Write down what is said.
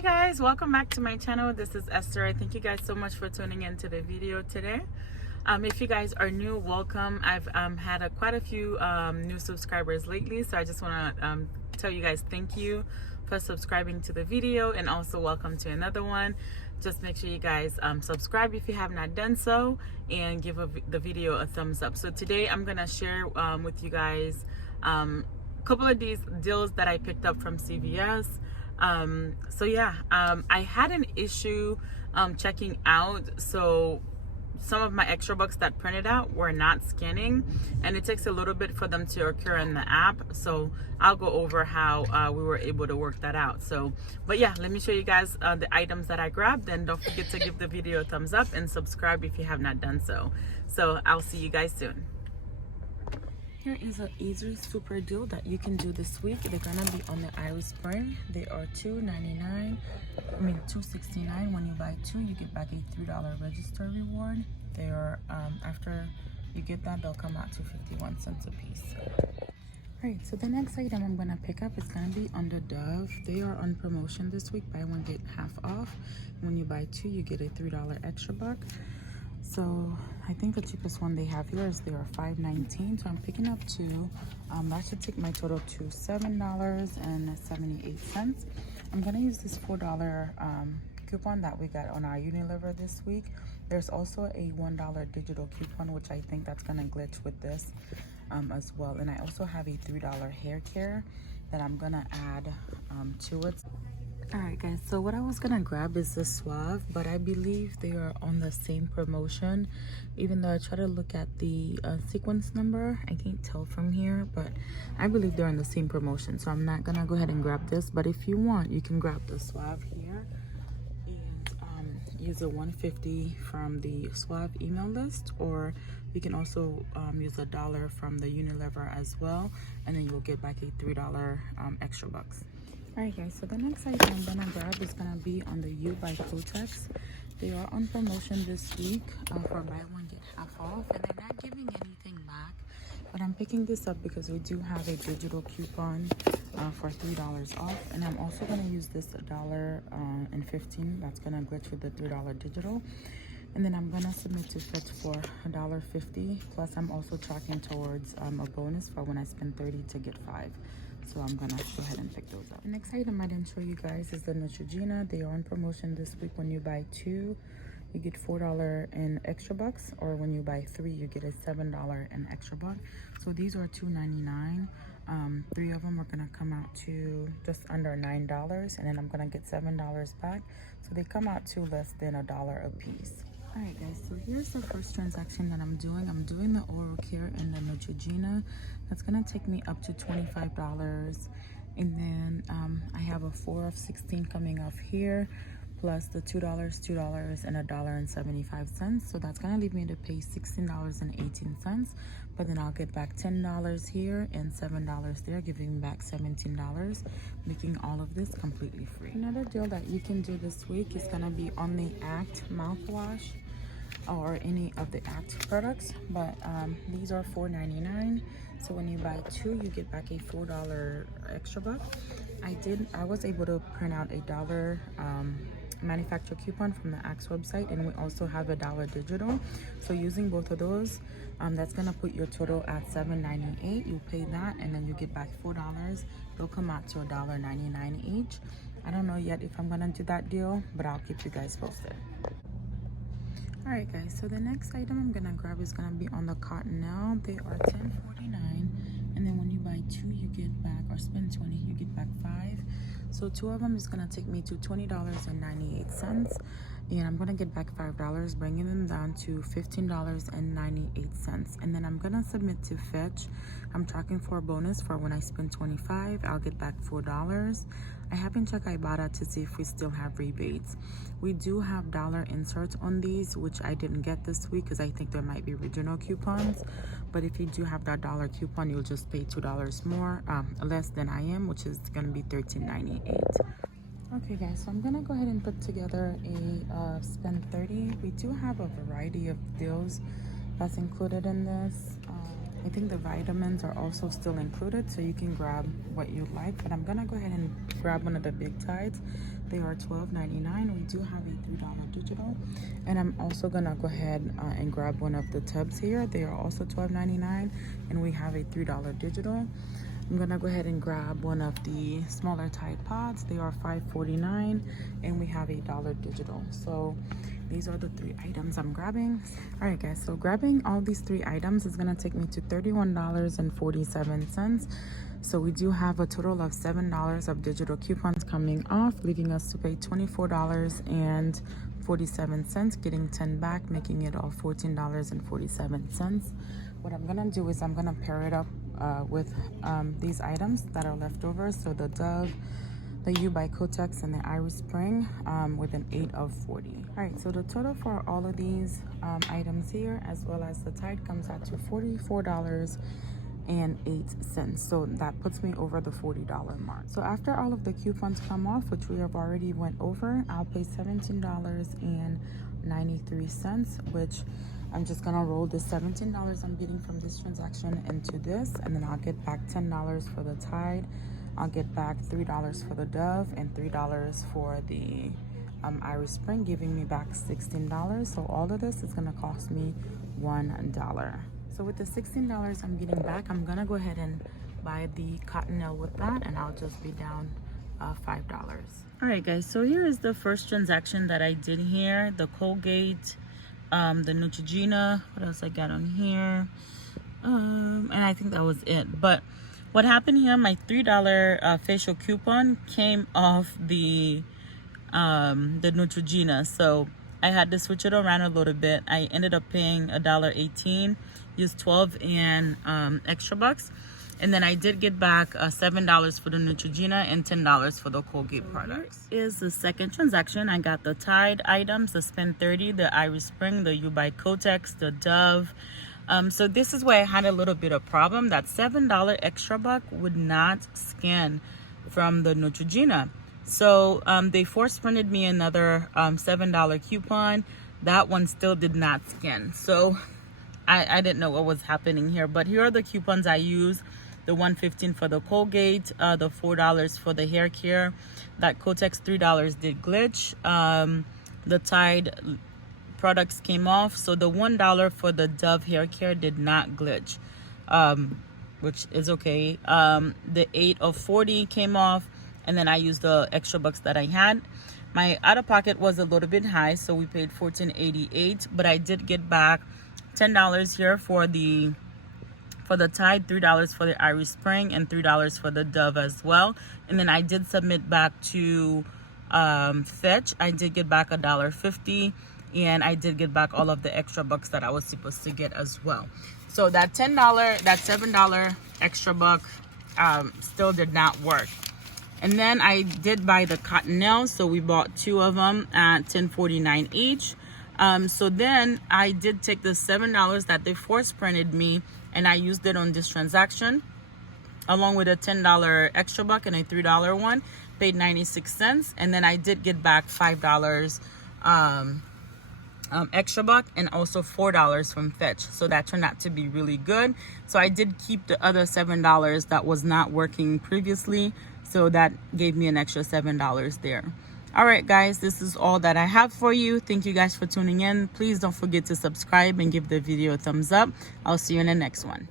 Hey guys, welcome back to my channel. This is Esther. I thank you guys so much for tuning into the video today. If you guys are new, welcome. I've had quite a few new subscribers lately, so I just want to tell you guys thank you for subscribing to the video, and also welcome to another one. Just make sure you guys subscribe if you have not done so, and give the video a thumbs up. So today I'm gonna share with you guys a couple of these deals that I picked up from CVS. I had an issue checking out, so some of my extra bucks that printed out were not scanning, and it takes a little bit for them to occur in the app. So I'll go over how we were able to work that out. But yeah, let me show you guys the items that I grabbed, and don't forget to give the video a thumbs up and subscribe if you have not done so. So I'll see you guys soon. Here is an easy super deal that you can do this week. They're gonna be on the Iris Spring. They are $2.69. When you buy two, you get back a $3 register reward. They are after you get that, they'll come out to 51 cents a piece. Alright, so the next item I'm gonna pick up is gonna be under Dove. They are on promotion this week. Buy one, get half off. When you buy two, you get a $3 extra buck. So I think the cheapest one they have here is they are $5.19. So I'm picking up two. That should take my total to $7.78. I'm gonna use this $4 coupon that we got on our Unilever this week. There's also a $1 digital coupon, which I think that's gonna glitch with this as well. And I also have a $3 hair care that I'm gonna add to it. Alright guys, so what I was gonna grab is the Suave, but I believe they are on the same promotion. Even though I try to look at the sequence number, I can't tell from here, but I believe they're on the same promotion. So I'm not gonna go ahead and grab this, but if you want, you can grab the Suave here and use a $1.50 from the Suave email list, or you can also use $1 from the Unilever as well, and then you'll get back a $3 extra bucks. Alright guys, so the next item I'm gonna grab is gonna be on the U by Kotex. They are on promotion this week for buy one get half off, and they're not giving anything back, but I'm picking this up because we do have a digital coupon for $3 off, and I'm also gonna use this $1.15. That's gonna glitch with the $3 digital, and then I'm gonna submit to Fetch for $1.50. Plus I'm also tracking towards a bonus for when I spend 30 to get 5. So I'm gonna go ahead and pick those up. The next item I didn't show you guys is the Neutrogena. They are on promotion this week. When you buy two, you get $4 in extra bucks, or when you buy three, you get a $7 in extra buck. So these are $2.99. Three of them are gonna come out to just under $9, and then I'm gonna get $7 back. So they come out to less than $1 a piece. Alright guys, so here's the first transaction that I'm doing. I'm doing the oral care and the Neutrogena. That's gonna take me up to $25. And then I have a 4 of 16 coming off here, plus the $2, and $1.75. So that's gonna leave me to pay $16.18. But then I'll get back $10 here and $7 there, giving me back $17, making all of this completely free. Another deal that you can do this week is gonna be on the Act mouthwash or any of the Act products, but these are $4.99. So when you buy two, you get back a $4 extra buck. I was able to print out a $1 manufacturer coupon from the Axe website, and we also have a $1 digital. So using both of those, that's gonna put your total at $7.98. You pay that, and then you get back $4. They'll come out to $1.99 each. I don't know yet if I'm gonna do that deal, but I'll keep you guys posted. Alright guys, so the next item I'm gonna grab is gonna be on the Cottonelle. They are $10.49, and then when you buy two, you get back, or spend 20, you get back 5. So two of them is gonna take me to $20.98, and I'm gonna get back $5, bringing them down to $15.98. And then I'm gonna submit to Fetch. I'm tracking for a bonus for when I spend 25. I'll get back $4. I haven't checked Ibotta to see if we still have rebates. We do have dollar inserts on these, which I didn't get this week because I think there might be regional coupons. But if you do have that $1 coupon, you'll just pay $2 more, less than I am, which is gonna be $13.98. Okay guys, so I'm gonna go ahead and put together a spend 30. We do have a variety of deals that's included in this. I think the vitamins are also still included, so you can grab what you like, but I'm gonna go ahead and grab one of the big tides They are $12.99. We do have a $3 digital. And I'm also gonna go ahead and grab one of the tubs here. They are also $12.99, and we have a $3 digital. I'm gonna go ahead and grab one of the smaller Tide Pods. They are $5.49, and we have a $1 digital. So these are the 3 items I'm grabbing. All right, guys, so grabbing all these 3 items is gonna take me to $31.47. So we do have a total of $7 of digital coupons coming off, leaving us to pay $24.47, getting 10 back, making it all $14.47. What I'm gonna do is I'm gonna pair it up with these items that are left over. So the Dove, the U by Kotex, and the Irish Spring with an 8 of 40. All right, so the total for all of these items here, as well as the Tide, comes out to $44.08. So that puts me over the $40 mark. So after all of the coupons come off, which we have already went over, I'll pay $17.93, which I'm just gonna roll the $17 I'm getting from this transaction into this, and then I'll get back $10 for the Tide. I'll get back $3 for the Dove and $3 for the Irish Spring, giving me back $16. So all of this is gonna cost me $1. So with the $16 I'm getting back, I'm gonna go ahead and buy the Cottonelle with that, and I'll just be down $5. All right, guys, so here is the first transaction that I did here. The Colgate, the Neutrogena, what else I got on here? And I think that was it. But what happened here, my $3 facial coupon came off the Neutrogena. So I had to switch it around a little bit. I ended up paying $1.18, used 12 and extra bucks. And then I did get back $7 for the Neutrogena and $10 for the Colgate products. Here is the second transaction. I got the Tide items, the Spend 30, the Irish Spring, the U by Kotex, the Dove. So this is where I had a little bit of problem. That $7 extra buck would not scan from the Neutrogena. So they force printed me another $7 coupon. That one still did not scan. So I didn't know what was happening here. But here are the coupons I use. The $1.15 for the Colgate, the $4 for the hair care. That Kotex $3 did glitch. The Tide products came off, so the $1 for the Dove hair care did not glitch, which is okay. The 8 of 40 came off, and then I used the extra bucks that I had. My out-of-pocket was a little bit high, so we paid $14.88, but I did get back $10 here for the Tide, $3 for the Irish Spring, and $3 for the Dove as well. And then I did submit back to Fetch. I did get back $1.50, and I did get back all of the extra bucks that I was supposed to get as well. So that $7 extra buck still did not work. And then I did buy the Cottonelle, so we bought 2 of them at $10.49 each. So then I did take the $7 that they force printed me, and I used it on this transaction, along with a $10 extra buck and a $3 one, paid 96 cents. And then I did get back $5 extra buck and also $4 from Fetch. So that turned out to be really good. So I did keep the other $7 that was not working previously. So that gave me an extra $7 there. All right, guys, this is all that I have for you. Thank you guys for tuning in. Please don't forget to subscribe and give the video a thumbs up. I'll see you in the next one.